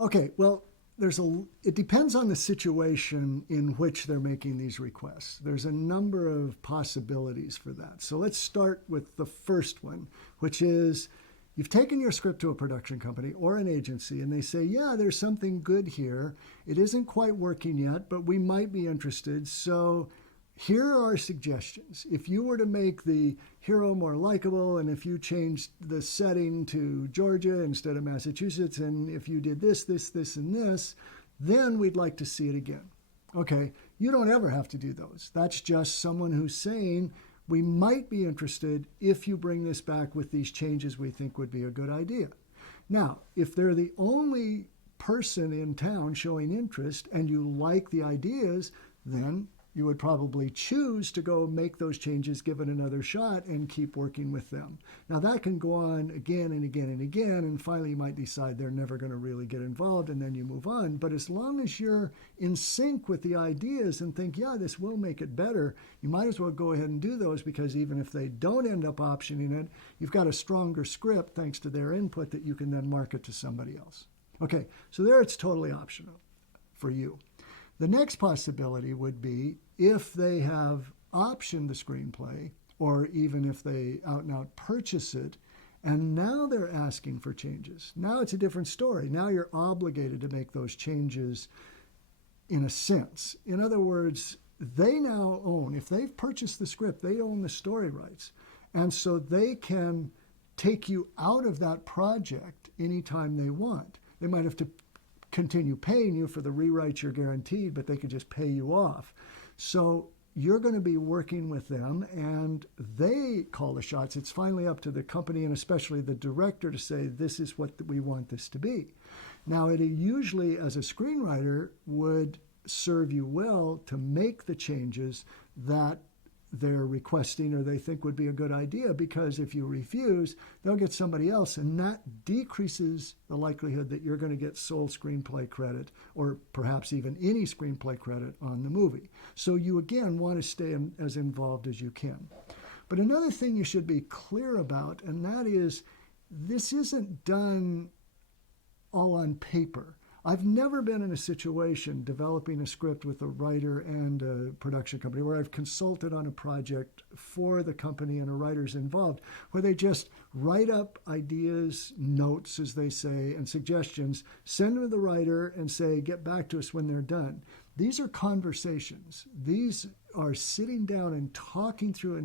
Okay, well, it depends on the situation in which they're making these requests. There's a number of possibilities for that. So let's start with the first one, which is you've taken your script to a production company or an agency and they say, yeah, there's something good here. It isn't quite working yet, but we might be interested. So here are our suggestions. If you were to make the hero more likable, and if you changed the setting to Georgia instead of Massachusetts, and if you did this, this, this, and this, then we'd like to see it again. Okay, you don't ever have to do those. That's just someone who's saying, we might be interested if you bring this back with these changes we think would be a good idea. Now, if they're the only person in town showing interest and you like the ideas, then you would probably choose to go make those changes, give it another shot, and keep working with them. Now, that can go on again and again and again, and finally you might decide they're never going to really get involved, and then you move on. But as long as you're in sync with the ideas and think, yeah, this will make it better, you might as well go ahead and do those, because even if they don't end up optioning it, you've got a stronger script thanks to their input that you can then market to somebody else. Okay, so there it's totally optional for you. The next possibility would be if they have optioned the screenplay, or even if they out and out purchase it, and now they're asking for changes. Now it's a different story. Now you're obligated to make those changes in a sense. In other words, they now own, if they've purchased the script, they own the story rights. And so they can take you out of that project anytime they want. They might have to continue paying you for the rewrites you're guaranteed, but they could just pay you off. So you're going to be working with them and they call the shots. It's finally up to the company and especially the director to say, this is what we want this to be. Now, it usually, as a screenwriter, would serve you well to make the changes that they're requesting or they think would be a good idea, because if you refuse, they'll get somebody else, and that decreases the likelihood that you're going to get sole screenplay credit or perhaps even any screenplay credit on the movie. So you, again, want to stay as involved as you can. But another thing you should be clear about, and that is this isn't done all on paper. I've never been in a situation developing a script with a writer and a production company where I've consulted on a project for the company and a writer's involved, where they just write up ideas, notes, as they say, and suggestions, send them to the writer and say, get back to us when they're done. These are conversations. These are sitting down and talking through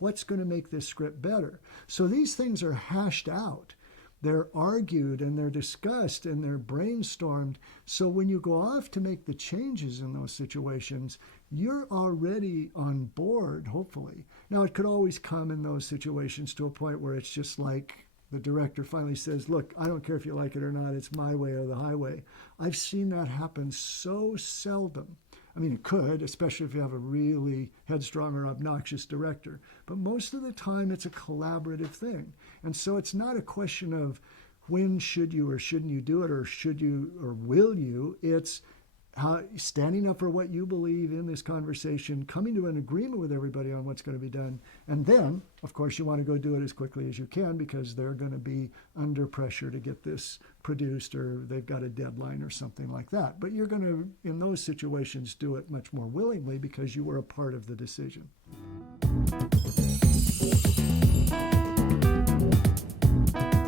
what's going to make this script better. So these things are hashed out. They're argued and they're discussed and they're brainstormed. So when you go off to make the changes in those situations, you're already on board, hopefully. Now, it could always come in those situations to a point where it's just like the director finally says, look, I don't care if you like it or not, it's my way or the highway. I've seen that happen so seldom. I mean, it could, especially if you have a really headstrong or obnoxious director. But most of the time, it's a collaborative thing. And so it's not a question of when should you or shouldn't you do it, or should you or will you. It's standing up for what you believe in this conversation, coming to an agreement with everybody on what's going to be done. And then, of course, you want to go do it as quickly as you can, because they're going to be under pressure to get this produced, or they've got a deadline or something like that. But you're going to, in those situations, do it much more willingly because you were a part of the decision.